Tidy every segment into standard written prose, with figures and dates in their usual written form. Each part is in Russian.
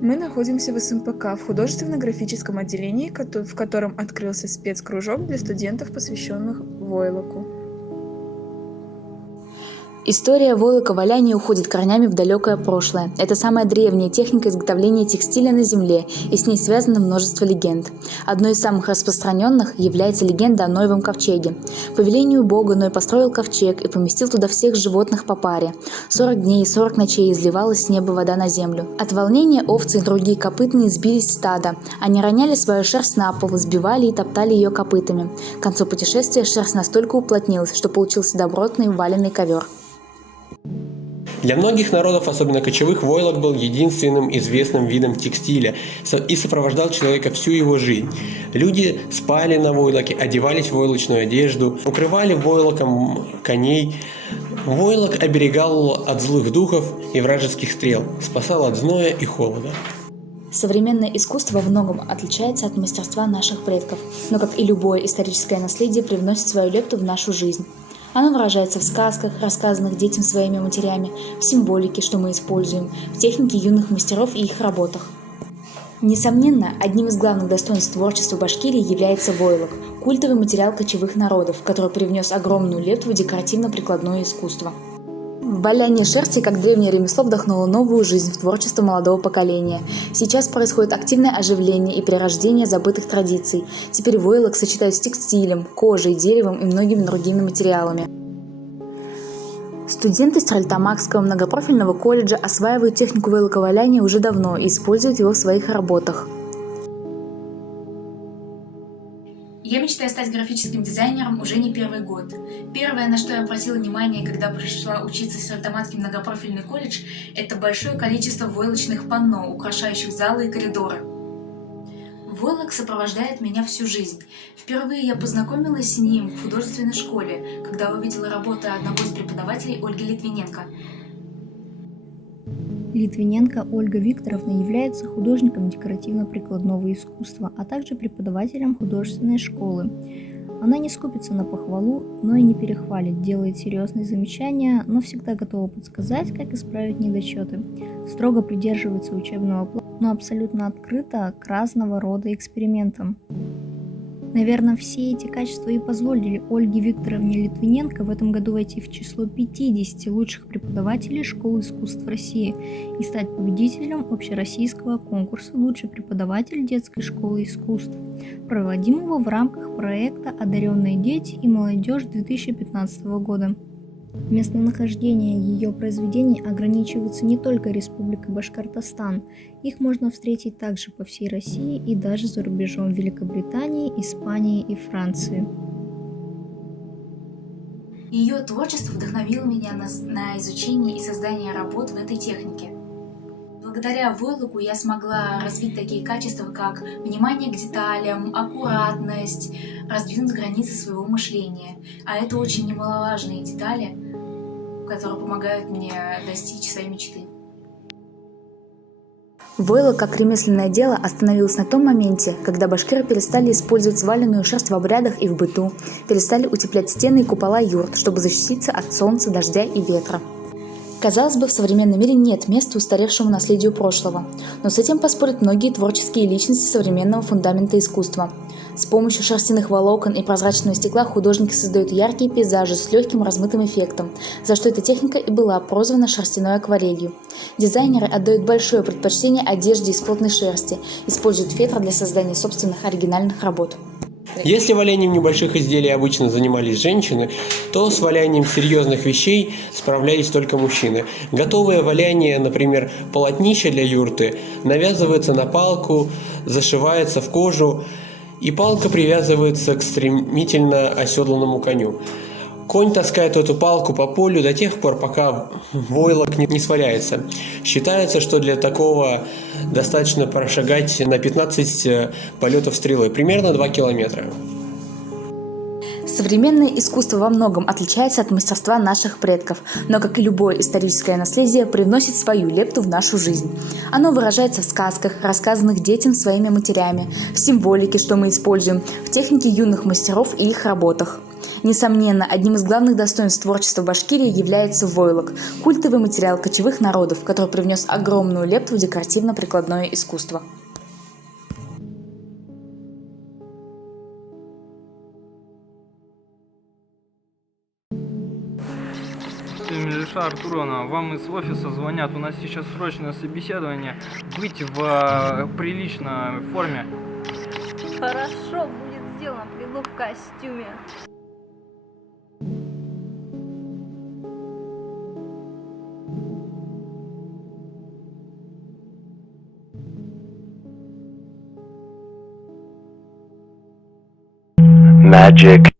Мы находимся в СМПК в художественно-графическом отделении, в котором открылся спецкружок для студентов, посвященных войлоку. История войлоковаляния уходит корнями в далекое прошлое. Это самая древняя техника изготовления текстиля на Земле, и с ней связано множество легенд. Одной из самых распространенных является легенда о Ноевом ковчеге. По велению Бога Ной построил ковчег и поместил туда всех животных по паре. 40 дней и 40 ночей изливалась с неба вода на землю. От волнения овцы и другие копытные сбились в стадо. Они роняли свою шерсть на пол, сбивали и топтали ее копытами. К концу путешествия шерсть настолько уплотнилась, что получился добротный валенный ковер. Для многих народов, особенно кочевых, войлок был единственным известным видом текстиля и сопровождал человека всю его жизнь. Люди спали на войлоке, одевались в войлочную одежду, укрывали войлоком коней. Войлок оберегал от злых духов и вражеских стрел, спасал от зноя и холода. Современное искусство во многом отличается от мастерства наших предков, но, как и любое историческое наследие, привносит свою лепту в нашу жизнь. Оно выражается в сказках, рассказанных детям своими матерями, в символике, что мы используем, в технике юных мастеров и их работах. Несомненно, одним из главных достоинств творчества Башкирии является войлок – культовый материал кочевых народов, который привнес огромную лепту в декоративно-прикладное искусство. Валяние шерсти, как древнее ремесло, вдохнуло новую жизнь в творчество молодого поколения. Сейчас происходит активное оживление и перерождение забытых традиций. Теперь войлок сочетают с текстилем, кожей, деревом и многими другими материалами. Студенты Стерлитамакского многопрофильного колледжа осваивают технику войлоковаляния уже давно и используют его в своих работах. Я мечтаю стать графическим дизайнером уже не первый год. Первое, на что я обратила внимание, когда пришла учиться в Стерлитамакский многопрофильный колледж, это большое количество войлочных панно, украшающих залы и коридоры. Войлок сопровождает меня всю жизнь. Впервые я познакомилась с ним в художественной школе, когда увидела работу одного из преподавателей Ольги Литвиненко. Литвиненко Ольга Викторовна является художником декоративно-прикладного искусства, а также преподавателем художественной школы. Она не скупится на похвалу, но и не перехвалит, делает серьезные замечания, но всегда готова подсказать, как исправить недочеты. Строго придерживается учебного плана, но абсолютно открыта к разного рода экспериментам. Наверное, все эти качества и позволили Ольге Викторовне Литвиненко в этом году войти в число 50 лучших преподавателей школы искусств России и стать победителем общероссийского конкурса «Лучший преподаватель детской школы искусств», проводимого в рамках проекта «Одаренные дети и молодежь» 2015 года. Местонахождение ее произведений ограничивается не только Республикой Башкортостан, их можно встретить также по всей России и даже за рубежом Великобритании, Испании и Франции. Ее творчество вдохновило меня на изучение и создание работ в этой технике. Благодаря войлоку я смогла развить такие качества, как внимание к деталям, аккуратность, раздвинуть границы своего мышления. А это очень немаловажные детали, которые помогают мне достичь своей мечты. Войлок как ремесленное дело остановилось на том моменте, когда башкиры перестали использовать валенную шерсть в обрядах и в быту, перестали утеплять стены и купола юрт, чтобы защититься от солнца, дождя и ветра. Казалось бы, в современном мире нет места устаревшему наследию прошлого, но с этим поспорят многие творческие личности современного фундамента искусства. С помощью шерстяных волокон и прозрачного стекла художники создают яркие пейзажи с легким размытым эффектом, за что эта техника и была прозвана шерстяной акварелью. Дизайнеры отдают большое предпочтение одежде из плотной шерсти, используют фетр для создания собственных оригинальных работ. Если валянием небольших изделий обычно занимались женщины, то с валянием серьезных вещей справлялись только мужчины. Готовое валяние, например, полотнище для юрты, навязывается на палку, зашивается в кожу, и палка привязывается к стремительно оседланному коню. Конь таскает эту палку по полю до тех пор, пока войлок не сваляется. Считается, что для такого достаточно прошагать на 15 полетов стрелы, примерно 2 километра. Современное искусство во многом отличается от мастерства наших предков, но, как и любое историческое наследие, привносит свою лепту в нашу жизнь. Оно выражается в сказках, рассказанных детям своими матерями, в символике, что мы используем, в технике юных мастеров и их работах. Несомненно, одним из главных достоинств творчества Башкирии является войлок – культовый материал кочевых народов, который привнес огромную лепту в декоративно-прикладное искусство. Милиша Артуровна, вам из офиса звонят. У нас сейчас срочное собеседование. Быть в приличной форме. Хорошо, будет сделано. Приду в костюме. Magic.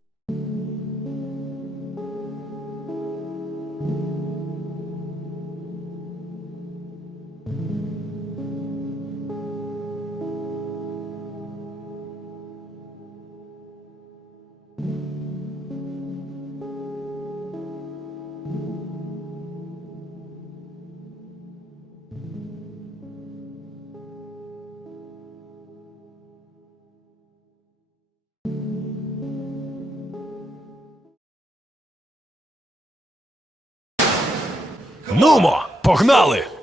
Нумо, погнали!